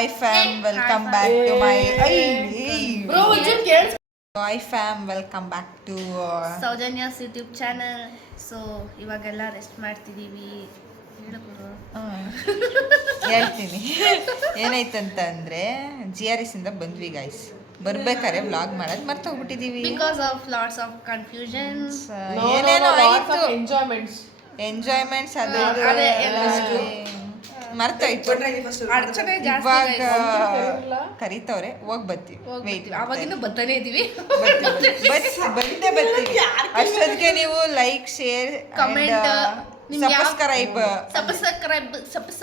Hi fam, welcome back to my bro Hi fam, welcome back to Soujanya's YouTube channel. So ಇವಾಗೆಲ್ಲ rest ಮಾಡ್ತಿದ್ದೀವಿ. ಹೇಳ್ತೀನಿ ಏನಾಯ್ತಂತ ಅಂದರೆ GRS ಇಂದ ಬಂದ್ವಿ ಗೈಸ್. ಬರ್ಬೇಕಾದ್ರೆ ವ್ಲಾಗ್ ಮಾಡೋದು ಮರ್ತೋಗ್ಬಿಟ್ಟಿದ್ದೀವಿ because of lots of confusions. ಏನೇನೋ ಆಯಿತು, ಎಂಜಾಯ್ಮೆಂಟ್ಸ್ ಅದು ಮರ್ತಾಯ್ತು. ಇವಾಗ ಕರಿತವ್ರೆ, ಹೋಗಿ ಬರ್ತೀವಿ. ಅವಾಗಿಂದ ಬರ್ತಾನೆ ಇದೀವಿ. ಬಂದೇ ಬರ್ತೀವಿ. ಅಷ್ಟೊತ್ತಿಗೆ ನೀವು ಲೈಕ್, ಶೇರ್, ಕಮೆಂಟ್, ಸಬ್ಸ್ಕ್ರೈಬ್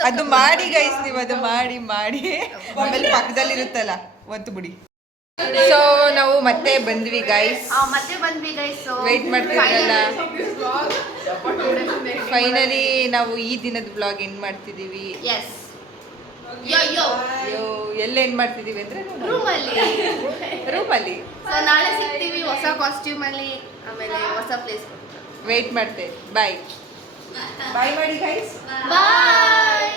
ಅದು ಮಾಡಿ ಗೈಸ್. ನೀವು ಅದು ಮಾಡಿ ಆಮೇಲೆ ಪಕ್ಕದಲ್ಲಿರುತ್ತಲ್ಲ ಒತ್ತು ಬಿಡಿ. ಸೊ ನಾವು ಮತ್ತೆ ಬಂದ್ವಿ ಗೈಸ್. ವೇಟ್ ಮಾಡ್ತಿದ್ರಲ್ಲ, ಫೈನಲಿ ನಾವು ಈ ದಿನದ ಬ್ಲಾಗ್ ಎಂಡ್ ಮಾಡ್ತಿದೀವಿ. ಎಲ್ಲ ಎಂಡ್ ಮಾಡ್ತಿದೀವಿ ಅಂದ್ರೆ ರೂಮಲ್ಲಿ. ನಾಳೆ ಸಿಗ್ತೀವಿ ಹೊಸ ಕಾಸ್ಟ್ಯೂಮ್ ಅಲ್ಲಿ, ಆಮೇಲೆ ಹೊಸ ಪ್ಲೇಸ್. ವೇಟ್ ಮಾಡ್ತೇವೆ. ಬಾಯ್ ಮಾಡಿ guys. Bye.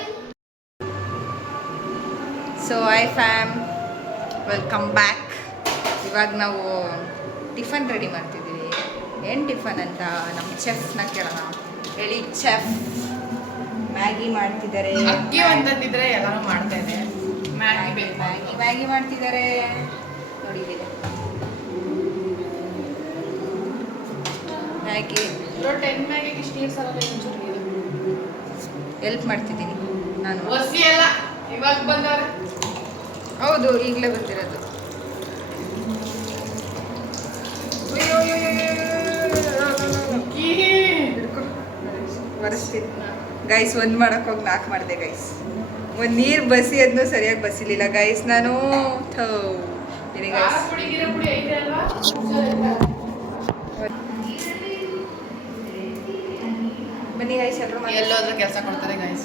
So I fam, welcome back. ಇವಾಗ ನಾವು ಟಿಫನ್ ರೆಡಿ ಮಾಡ್ತಿದ್ದೀವಿ. ಏನು ಟಿಫನ್ ಅಂತ ನಮ್ಮ ಚೆಫ್ನ ಕೇಳೋಣ. ಹೇಳಿ ಚೆಫ್. ಮ್ಯಾಗಿ ಮಾಡ್ತಿದ್ದಾರೆ. ಅಕ್ಕಿ ಅಂತಂದಿದ್ರೆ ಎಲ್ಲಾನು ಮಾಡ್ತಾ ಇದೆ. ಮ್ಯಾಗಿ ಮಾಡ್ತಿದ್ದಾರೆ ನೋಡಿದ್ದೀರಿ. ಮ್ಯಾಗಿ 10 ಮ್ಯಾಗಿಗೆ ಇಷ್ಟು ನೀರು ಸಾಲಲ್ಲ. ಹೆಲ್ಪ್ ಮಾಡ್ತಿದ್ದೀನಿ ನಾನು. ಒಸಿ ಎಲ್ಲ ಇವಾಗ ಬಂದವ್ರೆ. ಹೌದು, ಈಗಲೇ ಬಂದಿರೋದು. ಗೈಸ್ ಒಂದು ಮಾಡಕ್ ಹೋಗಿ 4 ಮಾಡಿದೆ ಗೈಸ್. ಒಂದು ನೀರು ಬಸಿ ಅದನ್ನು ಸರಿಯಾಗಿ ಬಸಿಲಿಲ್ಲ ಗೈಸ್ ನಾನು. ಬನ್ನಿ ಗೈಸ್, ಎಲ್ಲಾದ್ರೂ ಕೆಲಸ ಕೊಡ್ತಾರೆ ಗೈಸ್.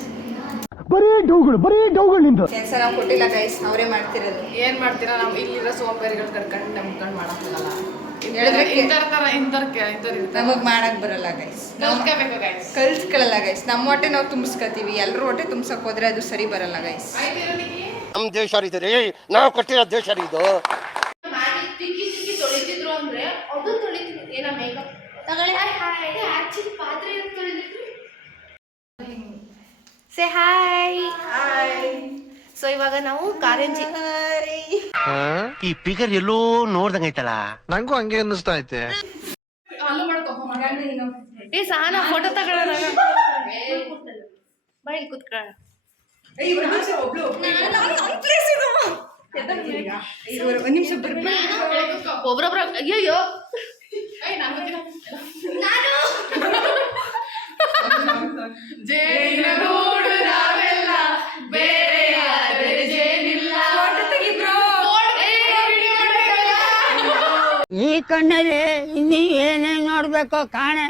ಬರೀ ಡೌಗಳು ನಿಂದು ಕೆಲಸ ನಾವು ಕೊಟ್ಟಿಲ್ಲ ಗೈಸ್, ಅವರೇ ಮಾಡ್ತಿರೋದು. ಏನ್ ಮಾಡ್ತೀರಾ? ನಾವು ಇಲ್ಲಿರೋ ಸೋಂಬೇರಿಗಳು ಕರ್ಕೊಂಡು ನಮ್ಕೊಂಡು ಮಾಡಕ್ಕಾಗಲ್ಲ. ನಮಗ್ ಮಾಡಕ್ ಬರಲ್ಲ ಗೈಸ್. ಕಲ್ತ್ಕೊಳ್ಳಲ್ಲ ಗೈಸ್. ನಮ್ಮ ಹೊಟ್ಟೆ ನಾವು ತುಂಬಿಸ್ಕೊತೀವಿ. ಎಲ್ಲರೂ ಹೊಟ್ಟೆ ತುಂಬ್ಸಕ್ ಹೋದ್ರೆ ಅದು ಸರಿ ಬರಲ್ಲ ಗೈಸ್. ನಮ್ ದೇಶ ಇದು ರೀ, ನಾವು ಕೊಟ್ಟಿರೋ ದೇಶ ಇದು. ತೊಳಿತಿದ್ರು ಅಂದ್ರೆ ಅದು ತೊಳಿತಿದ್ರು. ಏನ ಮೇಕಪ್ ತಗೊಳ್ಳಿ. ಆಕ್ಚುಲಿ ಪಾತ್ರೆ ಸೇ ಹಾಯ್. ಸೊ ಇವಾಗ ನಾವು ಕಾರಂಜಿ. ಈ ಪಿಗರ್ ಎಲ್ಲೋ ನೋಡ್ದಂಗೈತಲ್ಲ, ನಂಗೂ ಹಂಗೆ ಅನ್ನಿಸ್ತಾ ಐತೆ. ಏ ಸಹನಾ, ಫೋಟೋ ತಗೊಳ್ಳೋಣ. ಬಾಯಲ್ಲಿ ಕೂತ್ಕೊಳ್ಳೋಣ. ಒಂದ್ ನಿಮಿಷ ಒಬ್ರೊಬ್ರ. ಅಯ್ಯೋ ಈ ಕಣ್ಣಲ್ಲಿ ಇನ್ನೀ ಏನೇನ್ ನೋಡ್ಬೇಕೋ ಕಾಣೆ.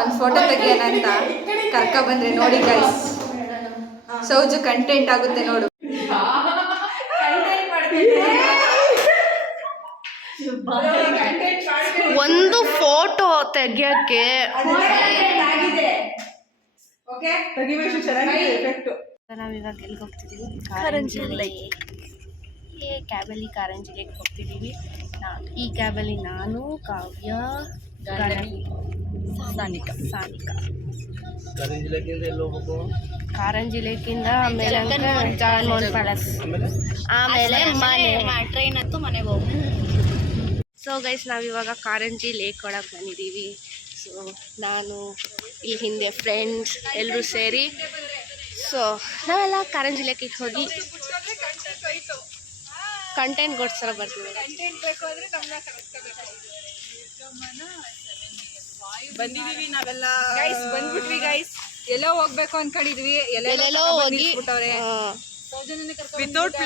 ಒಂದ್ ಫೋಟೋ ತೆಗಿಯೋಣ ಅಂತ ಕರ್ಕ ಬಂದ್ರೆ ನೋಡಿ ಗೈಸ್. ಸೌಜು ಕಂಟೆಂಟ್ ಆಗುತ್ತೆ ನೋಡು. ಒಂದು ಫೋಟೋ ತೆಗಿಯಕ್ಕೆ ನಾವಿವಾಗ ಎಲ್ಲಿಗೆ ಹೋಗ್ತಿದ್ದೀವಿ? ಕಾರಂಜಿ ಲೇಕ್. ಕ್ಯಾಬಲ್ಲಿ ಕಾರಂಜಿ ಲೇಕ್ ಹೋಗ್ತಿದ್ದೀವಿ. ಈ ಕ್ಯಾಬಲ್ಲಿ ನಾನು, ಕಾವ್ಯ, ಸಾನಿಕಾ. ಕಾರಂಜಿ ಲೇಕಿಂದ ಆಮೇಲೆ ಪ್ಯಾಲೇಸ್, ಆಮೇಲೆ ಟ್ರೈನ್ ಹತ್ತು ಮನೆಗೆ ಹೋಗಿ. ಸೊ ಗೈಸ್, ನಾವಿವಾಗ ಕಾರಂಜಿ ಲೇಕ್ ಒಳಗೆ ಬಂದಿದ್ದೀವಿ. ಸೊ ನಾನು, ಈ ಹಿಂದೆ ಫ್ರೆಂಡ್ಸ್ ಎಲ್ಲರೂ ಸೇರಿ ಸೊ ನಾವೆಲ್ಲ ಕಾರಂಜಿ ಲೇಕಿಗೆ ಹೋಗಿ ಕಂಟೆಂಟ್ಗೋಸ್ಕರ ಬರ್ತೀವಿ. ಬಂದಿದೀವಿ ನಾವೆಲ್ಲ ಗೈಸ್. ಬಂದ್ಬಿಟ್ವಿ ಗೈಸ್. ಎಲ್ಲೋ ಹೋಗ್ಬೇಕು ಅನ್ಕೊಂಡಿದ್ವಿ, ಎಲ್ಲೆಲ್ಲೋ ಹೋಗಿ ವಿತೌಟ್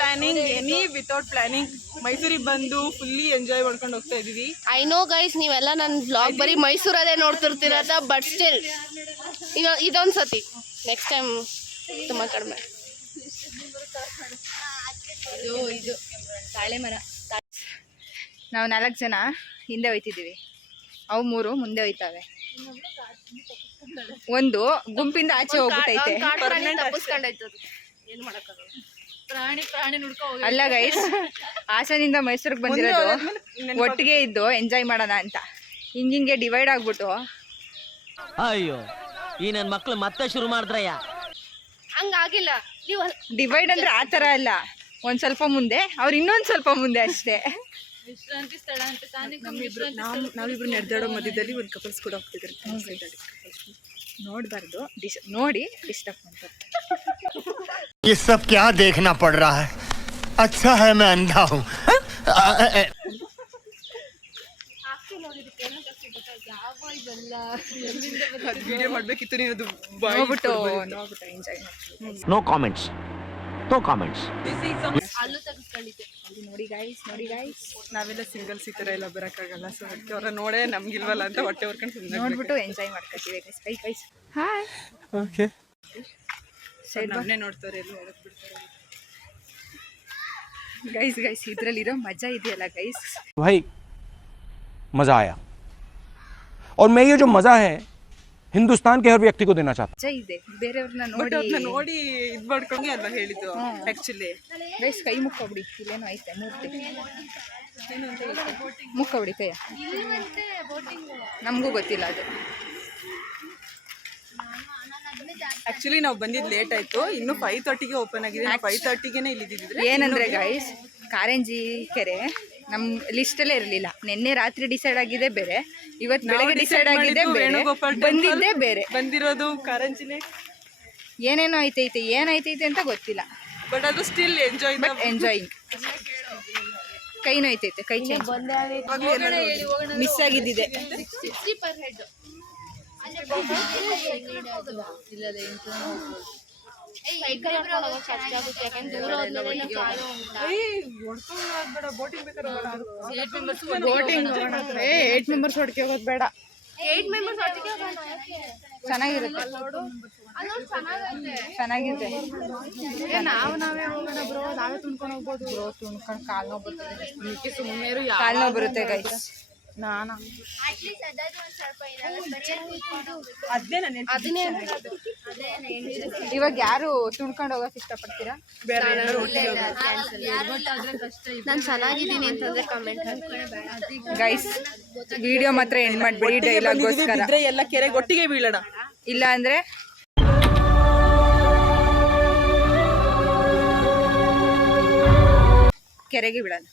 ಪ್ಲಾನಿಂಗ್ ಮೈಸೂರಿಗೆ ಬಂದು ಫುಲ್ಲಿ ಎಂಜಾಯ್ ಮಾಡ್ಕೊಂಡು ಹೋಗ್ತಾ ಇದೀವಿ. ಐ ನೋ ಗೈಸ್, ನೀವೆಲ್ಲ ನನ್ನ ವ್ಲಾಗ್ ಬರೀ ಮೈಸೂರಲ್ಲೇ ನೋಡ್ತಿರ್ತೀರತ್ತ, ಬಟ್ ಸ್ಟಿಲ್ ಇದೊಂದು ಸತಿ. ನೆಕ್ಸ್ಟ್ ಟೈಮ್ ತುಂಬ ಕಡಿಮೆ. ಇದು ತಾಳೆ ಮರ. ನಾವು 4 ಜನ ಹಿಂದೆ ಹೋಯ್ತಿದ್ದೀವಿ, ಅವು 3 ಮುಂದೆ ಹೋಯ್ತಾವೆ. ಒಂದು ಗುಂಪಿಂದ ಆಚೆ ಹೋಗ್ಬಿಟ್ಟೈತೆ. ತಪ್ಪಿಸ್ಕೊಂಡೈತೆ, ಏನು ಮಾಡೋಕ್ಕಾಗಲ್ಲ. ಅಲ್ಲ ಗೈಸ್, ಹಾಸನಿಂದ ಮೈಸೂರಿಗೆ ಬಂದಿರೋದು ಒಟ್ಟಿಗೆ ಇದ್ದು ಎಂಜಾಯ್ ಮಾಡೋಣ ಅಂತ. ಹಿಂಗೆ ಡಿವೈಡ್ ಆಗ್ಬಿಟ್ಟು ಅಯ್ಯೋ ಈ ನನ್ನ ಮಕ್ಳು ಮತ್ತೆ ಶುರು ಮಾಡಿದ್ರಯ್ಯ. ಹಂಗಾಗಿಲ್ಲ ನೀವು ಡಿವೈಡ್ ಅಂದ್ರೆ ಆ ಥರ ಅಲ್ಲ, ಒಂದ್ ಸ್ವಲ್ಪ ಮುಂದೆ ಅವ್ರು ಇನ್ನೊಂದ್ ಸ್ವಲ್ಪ ಮುಂದೆ ಅಷ್ಟೇ. ನಾವಿಬ್ರು ನಡೆದಾಡೋ ಮಧ್ಯದಲ್ಲಿ ಒಂದು ಕಪಲ್ಸ್ ಕೂಡ ಹೋಗ್ತಿದ್ರು. ನೋಡ್ಬಾರ್ದು, ನೋಡಿ ಡಿಸ್ಟರ್ಬ್ ಮಾಡ್ತಾರೆ. ये सब क्या देखना पड़ रहा है? अच्छा है मैं अंधा हूँ. ವಿಡಿಯೋ ಮಾಡ್ಬೇಕಿತ್ತು, ನೀನು ನೋಡ್ಬಿಟ್ಟು ಎಂಜಾಯ್ ಮಾಡಿ. No comments. No comments. ಅಲ್ಲೂ ತೆಗೆಸ್ಕೊಂಡಿದ್ದೆ. ನೋಡಿ ಗೈಸ್ ನಾವೆಲ್ಲ ಸಿಂಗಲ್ಸ್ ಈ ಥರ ಎಲ್ಲ ಬರೋಕ್ಕಾಗಲ್ಲ. ಸೊ ಅದಕ್ಕೆ ಅವ್ರ ನೋಡೇ ನಮ್ಗಿಲ್ವಲ್ಲ ಅಂತ ಹೊಟ್ಟೆ ಹೊರ್ಕೊಂಡು ಸುಮ್ಮನೆ ನೋಡ್ಬಿಟ್ಟು ಎಂಜಾಯ್ ಮಾಡ್ಕೊತೀವಿ ಗೈಸ್. Hi okay. ನಮ್ಮನ್ನೇ ನೋಡ್ತಾರೆ, ಎಲ್ಲ ಹೊರಗೆ ಬಿಡ್ತಾರೆ. ಗೈಸ್ ಇದ್ರಲ್ಲಿರೋ ಮಜಾ ಇದೆಯಲ್ಲ ಗೈಸ್. भाई मज़ा आया और मैं ये जो मज़ा है हिंदुस्तान के हर व्यक्ति को देना चाहता हूँ. ಮಜಾ ಇದೆ ಬೇರೆಯವ್ರನ್ನ ಬಟ್ ನೋಡಿ. ಅವ್ರನ್ನ ನೋಡಿ ಇದು ಮಾಡ್ಕೊಂಡು ಅಲ್ಲ ಹೇಳಿದ್ದು ಆ್ಯಕ್ಚುಲಿ. ಗೈಸ್ ಕೈ ಮುಕ್ಕೊಬಿಡಿ, ಇಲ್ಲೇನೋ ಐತೆ ಮೂರ್ತಿ. ಮುಕ್ಕೊಬಿಡಿ ಕೈಯ, ನಮಗೂ ಗೊತ್ತಿಲ್ಲ ಅದು. ಆ್ಯಕ್ಚುಲಿ ನಾವು ಬಂದಿದ್ದು ಲೇಟ್ ಆಯಿತು, ಇನ್ನು 5:30ಗೆ ಓಪನ್ ಆಗಿದೆ. 5:30ಗೆ ಇಲ್ಲಿದ್ದಿದ್ರೆ ಏನಂದ್ರೆ ಗೈಸ್, ಕಾರಂಜಿ ಕೆರೆ ನಮ್ಮ ಲಿಸ್ಟಲ್ಲೇ ಇರಲಿಲ್ಲ. ನಿನ್ನೆ ರಾತ್ರಿ ಡಿಸೈಡ್ ಆಗಿದೆ ಬೇರೆ, ಇವತ್ತು ಬೆಳಗ್ಗೆ ಡಿಸೈಡ್ ಆಗಿದೆ ಬೇರೆ, ವೇಣುಗೋಪಾಲ್ ಬಂದಿದ್ದೇ ಬೇರೆ. ಬಂದಿರೋದು ಕಾರಂಜಿನೇ. ಏನೇನೋ ಐತೈತೆ ಏನಾಯ್ತೈತೆ ಅಂತ ಗೊತ್ತಿಲ್ಲ, ಬಟ್ ಅದು ಸ್ಟಿಲ್ ಎಂಜಾಯ್. But enjoying. ಕೈ ನೋಯ್ತೈತೆ, ಕೈ ಚೇಂಜ್ ಮಿಸ್ ಆಗಿದ್ದಿದೆ. 60 per head. ಬೋಟಿಂಗ್ 8 ಮೆಂಬರ್ಸ್ ಒಟ್ಟಿಗೆ ಹೋಗೋದು ಬೇಡ. 8 members ಒಟ್ಟಿಗೆ ಚೆನ್ನಾಗಿರುತ್ತೆ, ಚೆನ್ನಾಗಿದೆ. ನಾವೇ ಹೋಗೋಣ ಬ್ರೋ, ನಾವೇ ತುಂಬ್ಕೊಂಡು ಹೋಗ್ಬೋದು. ಬ್ರೋ ತುಂಬ್ಕೊಂಡು ಕಾಲು ನೋವು ಬರ್ತದೆ, ಸುಮ್ಮನೆ ಕಾಲು ನೋವು ಬರುತ್ತೆ ಗೈಸ್. ಅದನ್ನೇ ಇವಾಗ ಯಾರು ತುಳ್ಕೊಂಡು ಹೋಗಕ್ ಇಷ್ಟಪಡ್ತೀರಾ? ನಾನು ಚೆನ್ನಾಗಿದ್ದೀನಿ ಅಂತಂದ್ರೆ ಕಮೆಂಟ್ ಗೈಸ್ ವಿಡಿಯೋ ಮಾತ್ರ ಎಂಡ್ ಮಾಡ್ಬೇಡಿ ಡೈಲಾಗ್ಗೋಸ್ಕರ. ಇದ್ರೆ ಎಲ್ಲ ಕೆರೆಗೆ ಒಟ್ಟಿಗೆ ಬೀಳೋಣ, ಇಲ್ಲ ಅಂದ್ರೆ ಕೆರೆಗೆ ಬಿಡೋಣ.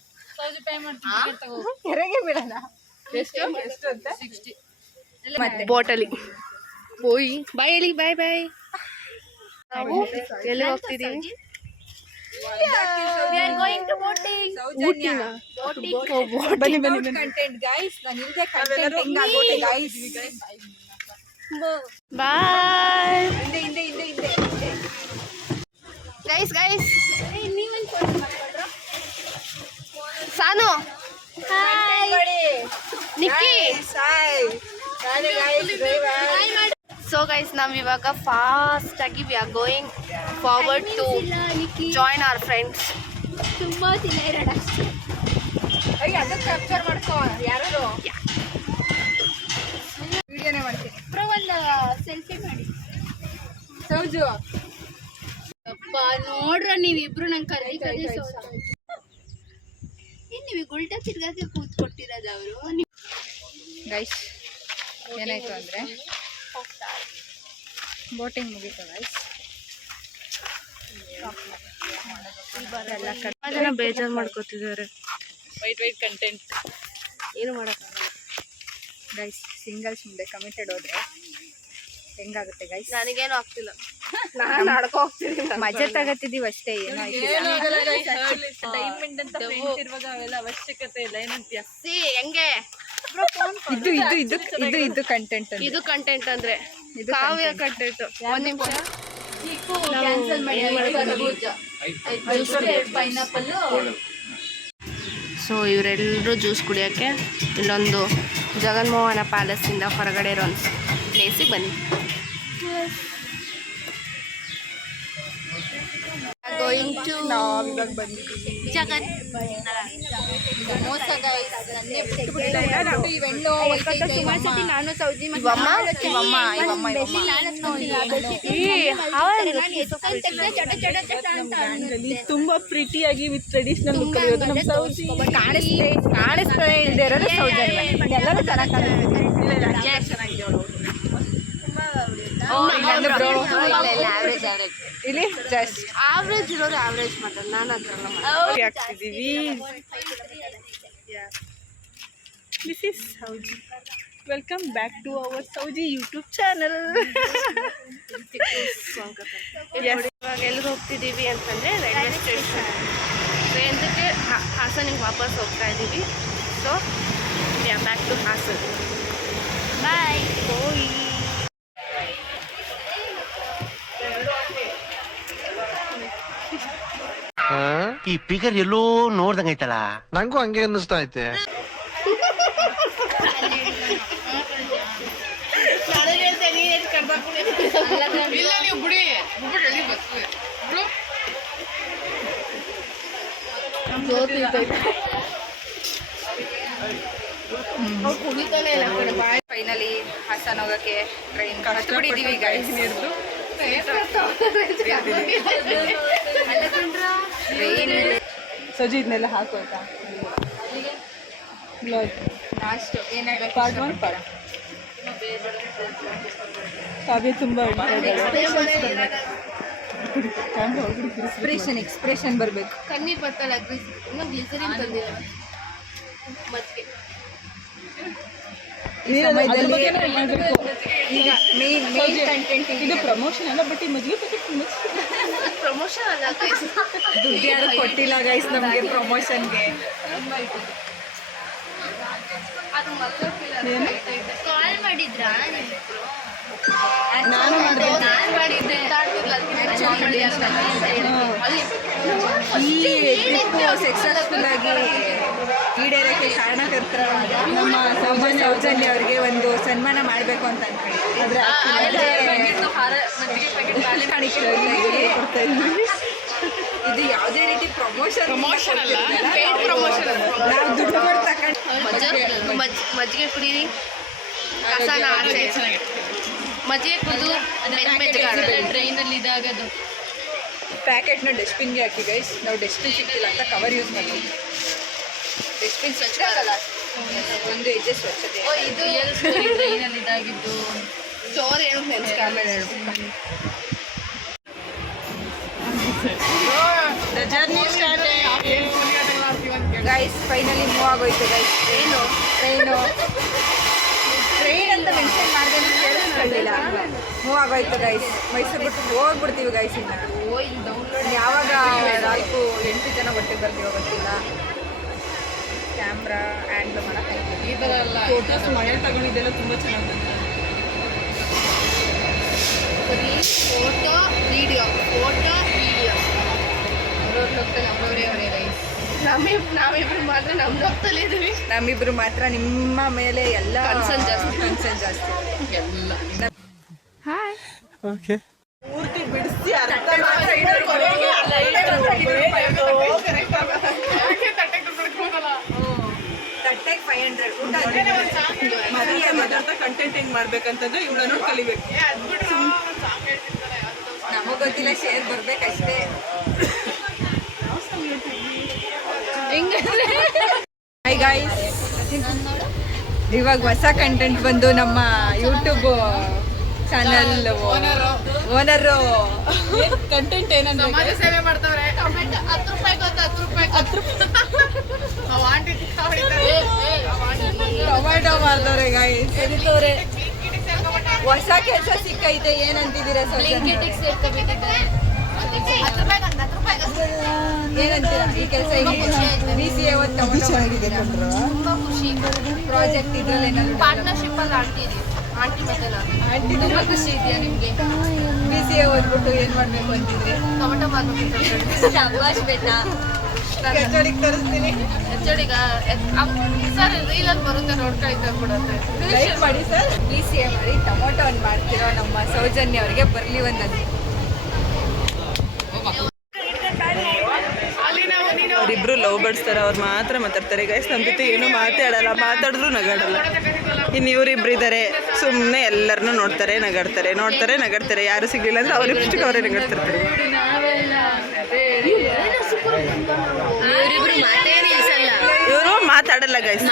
ಕೆರೆಗೆ ಬಿಡೋಣ. ಮತ್ತೆ ಬೋಟಲ್ಲಿ ಹೋಯ್ ಬಾಯ್ ಹೇಳಿ, ಬಾಯ್ ಬಾಯ್. ನಾವು ಎಲ್ಲಿ ಹೋಗ್ತಿದೀವಿ? ಕಂಟೆಂಟ್ ಗೈಸ್, ನಾನು ಇಲ್ಲದೆ ಕಂಟೆಂಟ್ ಹೆಂಗಾಗೋದೆ ಗೈಸ್. ಬಾಯ್ ಹಿಂದೆ guys. Sanu, Nikki. So guys, ನಾವು ಇವಾಗ ಫಾಸ್ಟ್ ಆಗಿ we are going forward to join our friends. ತುಂಬಾ ದಿನ ಇರೋಣ. ಅದಕ್ಕೆ ಕ್ಯಾಪ್ಚರ್ ಮಾಡ್ಕೋ, ಯಾರು ವಿಡಿಯೋನೇ ಮಾಡ್ತೀನಿ. ಒಂದು ಸೆಲ್ಫಿ ಮಾಡಿ. ಸೌಜು ಅಪ್ಪ ನೋಡ್ರ ನೀವಿಬ್ರು ನಂಗೆ ಕರ್ದಿ ನೀವು ಉಲ್ಟಾ ತಿರ್ಗಾಕೆ ಕೂತ್ಕೊಟ್ಟಿರೋದು ಅವರು. ಗೈಸ್ ಏನಾಯ್ತು ಅಂದರೆ ಬೋಟಿಂಗ್ ಮುಗೀತು ಗೈಸ್. ಜನ ಬೇಜಾರು ಮಾಡ್ಕೋತಿದ್ದಾರೆ. ವೈಟ್ ಕಂಟೆಂಟ್ ಏನು ಮಾಡೋಕ್ಕಾಗಲ್ಲ ಗೈಸ್. ಸಿಂಗಲ್ಸ್ ಮುಂದೆ ಕಮಿಟೆಡ್ ಹೋದ್ರೆ ಹೆಂಗಾಗುತ್ತೆ ಗೈಸ್? ನನಗೇನು ಆಗ್ತಿಲ್ಲ, ನಾನು ಆಡ್ಕೊ ಹೋಗ್ತೀನಿ. ಮಜಾ ತಗತ್ತಿದೀವಿ ಅಷ್ಟೇ, ಏನೋ ಡೈಮಂಡ್ ಅಂತ ಫ್ರೆಂಡ್ಸ್ ಇರುವಾಗ ಅವೆಲ್ಲ ಅವಶ್ಯಕತೆ ಇಲ್ಲ. ಏನಂತೀಯ? ಹೆಂಗೆ ಇದು ಕಂಟೆಂಟ್. ಇದು ಕಂಟೆಂಟ್ ಅಂದ್ರೆ ಇದು ಕಾವ್ಯ ಕಂಟೆಂಟ್. ಒಂದ್ ನಿಮಿಷ ಸೊ ಇವರೆಲ್ಲರೂ ಜ್ಯೂಸ್ ಕುಡಿಯೋಕ್ಕೆ ಇಲ್ಲೊಂದು ಜಗನ್ಮೋಹನ ಪ್ಯಾಲೇಸಿಂದ ಹೊರಗಡೆ ಇರೋ ಒಂದು ಪ್ಲೇಸಿಗೆ ಬನ್ನಿ. ಗೋಯಿಂಗ್ ಟು ನಾವ್ ಇವಾಗ ಬಂದಿದ್ದೀವಿ. ಜಗನ್ ಮೋಸ guys. ನನ್ನೇ ಬಿಟ್ಬಿಟ್ಟಿಲ್ಲ. ಇವೆಣ್ಣು ನಾನು ಸೌಜಿ ಇವಮ್ಮ ಅಲ್ಲಿ ತುಂಬಾ ಪ್ರಿಟಿಯಾಗಿ ವಿತ್ ಟ್ರೆಡಿಷನಲ್ ಲುಕ್ ಅಲ್ಲಿ ಇರೋದು ನಮ್ಮ ಸೌಜಿ. ಕಾಣಿಸ್ತದೆ ಇಲ್ಲದೆ ಇರೋದು ಸೌಜನ್ಯ. ಎಲ್ಲರೂ ಚೆನ್ನಾಗಿ ಕಾಣಿಸ್ತಿದೆ. ಇಲ್ಲಿ ಜಸ್ಟ್ ಆವ್ರೇಜ್ ಇರೋರು ಆವ್ರೇಜ್ ಮಾತ್ರ ನಾನು ಅದ್ರಲ್ಲ ಆಗ್ತಿದೀವಿ. This is Souji. Welcome back to our Souji YouTube channel. ಇವಾಗ ಎಲ್ಲಿಗೆ ಹೋಗ್ತಿದ್ದೀವಿ ಅಂತಂದರೆ ರೈಲ್ವೆ ಸ್ಟೇಷನ್ ಟ್ರೈನ್ಗೆ ಹಾಸನಿಗೆ ವಾಪಸ್ ಹೋಗ್ತಾ ಇದ್ದೀವಿ. So back to Hassan. Bye ಗೋಯಿ. ಈ ಫಿಗರ್ ಎಲ್ಲೋ ನೋಡ್ದಂಗೈತಲ್ಲ. ನಂಗೂ ಹಂಗೆ ಅನ್ನಿಸ್ತಾ ಐತೆ. ಫೈನಲಿ ಹಾಸನ ಹೋಗಕ್ಕೆ ಟ್ರೈನ್ ಕಷ್ಟಪಟ್ಟಿದ್ದೀವಿ ಗೈಸ್. ಸೌಜಿ ಇದನ್ನೆಲ್ಲ ಹಾಕೋತಾ ಲಾಸ್ಟ್ ಏನಾಗ ಪಾರ್ಟ್ 1 ಪಾರ್ಟ್ ಕಾವ್ಯ ತುಂಬಾ ಎಕ್ಸ್ಪ್ರೆಷನ್ ಬರಬೇಕು. ಕಣ್ಣೀರ್ ಬರ್ತಲ್ಲ ಇನ್ನೂ ಗ್ಲಿಸರಿನ್ ತಂದಿಲ್ಲ ಮಜ್ಜಿಗೆ. ಈ ಸಮಯದಲ್ಲಿ ಈಗ ಮೇನ್ ಕಂಟೆಂಟ್ ಇದು ಪ್ರಮೋಷನ್ ಅಲ್ಲ, ಬಟ್ ಈ ಮದುವೆ ಪ್ಯಾಕೆಟ್ ಪ್ರಮೋಷನ್ ಅಲ್ಲ ದುಡ್ಡು ಯಾರು ಕೊಟ್ಟಿಲ್ಲ ಗೈಸ್ ನಮಗೆ ಪ್ರಮೋಷನ್ಗೆ. ಕಾಲ್ ಮಾಡಿದ್ರಾ? ನಾನು ಮಾಡಿದ್ದೆ. ಈ ಟ್ರಿಪ್ ಸಕ್ಸಸ್ಫುಲ್ ಆಗಿ ಈಡೇರಕ್ಕೆ ಕಾರಣಕರ್ತರಾದ ನಮ್ಮ ಸೌಜನ್ಯ ಅವರಿಗೆ ಒಂದು ಸನ್ಮಾನ ಮಾಡಬೇಕು ಅಂತ ಅನ್ಕೊಂಡಿದ್ವಿ. ಇದು ಯಾವುದೇ ರೀತಿ ಪ್ರಮೋಷನ್ ನಾವು ದುಡ್ಡು ಕೊಟ್ಟು ತಗೊಂಡು ಮಜ್ಜಿಗೆ ಕುಡೀರಿ, ಕಸನ ಆಚೆ ಮಜ್ಜಿಗೆ ಕುಡಿದು ಟ್ರೈನಲ್ಲಿ ಇದಾಗದು. ಪ್ಯಾಕೆಟ್ನ ಡಸ್ಟ್ಬಿನ್ಗೆ ಹಾಕಿ ಗೈಸ್. ನಾವು ಡಸ್ಟ್ಬಿನ್ ಸಿಕ್ಕಿಲ್ಲ ಅಂತ ಕವರ್ ಯೂಸ್ ಮಾಡ್ತೀವಿ. ಡಸ್ಟ್ಬಿನ್ ಸ್ವಚ್ಛ ಆಗಲ್ಲ, ಒಂದು ಹೆಜ್ಜೆ ಸ್ವಚ್ಛತೆ. ಇದು ಟ್ರೈನಲ್ಲಿ ಇದಾಗಿದ್ದು ಸ್ಟೋರಿ ಏನು ನೆನ್ಸ್ಕ ಆಮೇಲೆ ಹೇಳು. ಗೈಸ್ ಫೈನಲಿ ಮೂವ್ ಆಗೋಯ್ತು ಗೈಸ್. ಟ್ರೈನ್ ಅಂತ ಮೆನ್ಷನ್ ಮಾಡಿದೆ ಕೇಳಿಸ್ಕೊಳ್ಳಿಲ್ಲ. ಮೂವ್ ಆಗೋಯ್ತು ಗೈಸ್. ಮೈಸೂರು ಬಿಟ್ಟು ಹೋಗ್ಬಿಡ್ತೀವಿ ಗೈಸ್. ಇನ್ನು ಯಾವಾಗ 4-8 ಜನ ಒಟ್ಟಿಗೆ ಬರ್ತೀವೋ ಗೊತ್ತಿಲ್ಲ. ಕ್ಯಾಮ್ರಾ ಹ್ಯಾಂಡ್ಲ್ ಮಾಡೋಕ್ಕೆ ಈ ಥರ ಎಲ್ಲ ಫೋಟೋಸ್ ಮಳೆ ತಗೊಂಡಿದ್ದೆಲ್ಲ ತುಂಬ ಚೆನ್ನಾಗಿ ಬಂದಿದೆ. ಫೋಟೋ ವಿಡಿಯೋ ಅವ್ರವ್ರ ಲೋಕದಲ್ಲಿ ಅವರೇ ಗೈಸ್. ನಾವಿಬ್ರು ಮಾತ್ರ ನಮ್ಮ ಲೋಕದಲ್ಲಿ ಇದ್ದೀವಿ. ನಮ್ಮಿಬ್ರು ಮಾತ್ರ ನಿಮ್ಮ ಮೇಲೆ ಎಲ್ಲ ಕನ್ಸರ್ನ್ ಜಾಸ್ತಿ ಎಲ್ಲ. ओके ಪೂರ್ತಿ ಬಿಡಿಸಿ ಅರ್ಧ ತಟ್ಟೆಗೆ 500 ಊಟ ಮಾತಾಡ್ತಾ ಕಂಟೆಂಟ್ ಹೆಂಗ್ ಮಾಡ್ಬೇಕಂತಂದ್ರೆ ಇವಳ ನೋಡಿ ಕಲಿಬೇಕು. ನಮಗ್ ಗೊತ್ತಿಲ್ಲ, ಶೇರ್ ಬರ್ಬೇಕಷ್ಟೇ. ಹಾಯ್ ಗಾಯ್ಸ್, ಇವಾಗ ಹೊಸ ಕಂಟೆಂಟ್ ಬಂದು ನಮ್ಮ ಯೂಟ್ಯೂಬ್ ಚಾನಲ್ ಓನರು ಕಂಟೆಂಟ್ ಏನಂದ್ರೆ ಸಮಾಜ ಸೇವೆ ಮಾಡ್ತಾವ್ರೆ. 10 ರೂಪಾಯಿ ಗೊತ್ತಾ? 10 ರೂಪಾಯಿ ಟೊಮ್ಯಾಟೊ ಮಾಡ್ದವ್ರೆ ಗಾಯ್ಸ್. ಹೊಸ ಕೆಲಸ ಸಿಕ್ಕೈತೆ, ಏನಂತಿದ್ದೀರಾ ಸರ್? ಏನಂತೀರಾ ಈ ಕೆಲಸ? BCA ಒಂದು ಟೊಮೆಟೊ ಮಾಡಿದ್ದೀರಾ? ತುಂಬಾ ಖುಷಿ. ಪ್ರಾಜೆಕ್ಟ್ ಇದ್ರಲ್ಲಿ ಏನಾದ್ರು ಪಾರ್ಟ್ನರ್ಶಿಪ್ ಅಲ್ಲಿ ಆಂಟಿ ಮತ್ತೆ ನಾನು ತುಂಬಾ ಖುಷಿ ಇದೆಯಾ ನಿಮ್ಗೆ? BCA ಓದ್ಬಿಟ್ಟು ಏನ್ ಮಾಡ್ಬೇಕು ಅಂತಿದ್ರಿ? ಟೊಮೆಟೊ ಮಾಡ್ಬೇಕು. ಶಾಬಾಷ್ ಬೇಟಾ. HOD ತರಿಸ್ತೀನಿ. HOD ಸರ್ ರೀಲಲ್ಲಿ ಬರುತ್ತೆ, ನೋಡ್ಕೊಳ್ತಾ ಕೊಡುತ್ತೆ. ಲೈಕ್ ಮಾಡಿ ಸರ್. BCA ಮಾಡಿ ಟೊಮೊಟೊ ಒಂದು ಮಾಡ್ತಿರೋ ನಮ್ಮ ಸೌಜನ್ಯ ಅವರಿಗೆ ಬರಲಿ ಒಂದನ್ನು. ಲವ್ ಬರ್ಡ್ಸ್ ಥರ ಅವ್ರು ಮಾತ್ರ ಮಾತಾಡ್ತಾರೆ ಗೈಸ್. ನಮ್ಮ ಜೊತೆ ಏನೂ ಮಾತಾಡಲ್ಲ, ಮಾತಾಡಿದ್ರು ನಗಾಡಲ್ಲ. ಇನ್ನು ಇವರಿಬ್ರು ಇದ್ದಾರೆ, ಸುಮ್ಮನೆ ಎಲ್ಲರನ್ನೂ ನೋಡ್ತಾರೆ ನಗಾಡ್ತಾರೆ. ಯಾರು ಸಿಗಲಿಲ್ಲ ಅಂದರೆ ಅವ್ರಿಷ್ಟಕ್ಕೆ ಅವರೇ ನಗಾಡ್ತಿರ್ತಾರೆ. ಇವರು ಮಾತಾಡಲ್ಲ ಗೈಸ್,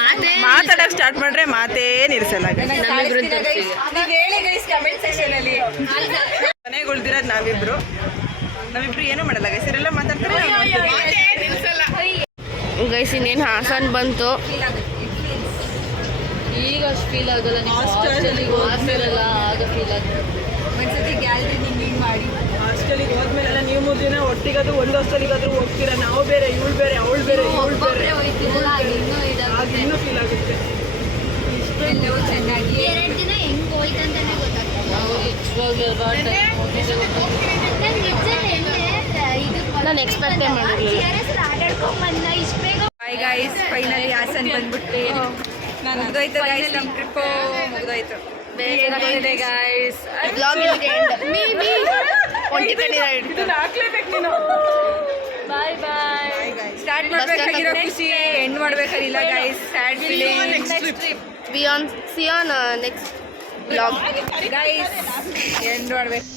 ಮಾತಾಡಕ್ಕೆ ಸ್ಟಾರ್ಟ್ ಮಾಡ್ರೆ ಮಾತೇ ನಿಲ್ಸಲ್ಲ ಗೈಸ್. ಮನೆಗೆ ಉಳ್ದಿರೋದು ನಾವಿಬ್ರು ಏನೂ ಮಾಡಲ್ಲ ಗೈಸ್. ಇವರೆಲ್ಲ ಮಾತಾಡ್ತಾರೆ. ಗೈಸ್ ಇನ್ನೇನು ಹಾಸನ್ ಬಂತು. ಈಗ ಅಷ್ಟು ಫೀಲ್ ಆಗಲ್ಲ, ಹಾಸ್ಟೆಲೆಲ್ಲ ಆಗ ಫೀಲ್ ಆಗುತ್ತೆ. ಒಂದ್ಸತಿ ಗ್ಯಾಲರಿ ಹಿಂಗೆ ಮಾಡಿ ಹಾಸ್ಟೆಲಿಗೆ ಹೋದ್ಮೇಲೆಲ್ಲ ನೀವು 3 ದಿನ ಒಟ್ಟಿಗಾದ್ರೂ ಒಂದು ಹಾಸ್ಟೆಲಿಗಾದ್ರೂ ಹೋಗ್ತೀರಾ. ನಾವು ಬೇರೆ, ಇವಳು ಬೇರೆ, ಅವಳು ಬೇರೆ, ಇವಳು ಬೇರೆ, ಆಗ ಇನ್ನೂ ಫೀಲ್ ಆಗುತ್ತೆ. ಎಲ್ಲವೂ ಚೆನ್ನಾಗಿ 2 ದಿನ ಹೆಂಗ್ ಹೋಯ್ತಂತಾನೆ ನಾನು ಎಕ್ಸ್ಪೆಕ್ಟೇ ಮಾಡಿರಲಿಲ್ಲ. ಬಾಯ್ ಗೈಸ್, ಫೈನಲಿ ಹಾಸನ್ ಬಂದ್ಬಿಟ್ಟು ಮುಗ್ದೋಯ್ತು ಗೈಸ್, ನಮ್ಮ ಟ್ರಿಪ್ಪು ಮುಗ್ದೋಯ್ತು. Guys bye bye. ಸ್ಟಾರ್ಟ್ ಮಾಡ್ಬೇಕಾಗಿರೋ ಖುಷಿ ಎಂಡ್ ಮಾಡ್ಬೇಕಾಗಿಲ್ಲ guys. Sad feeling. See on next blog guys end ಮಾಡ್ಬೇಕು.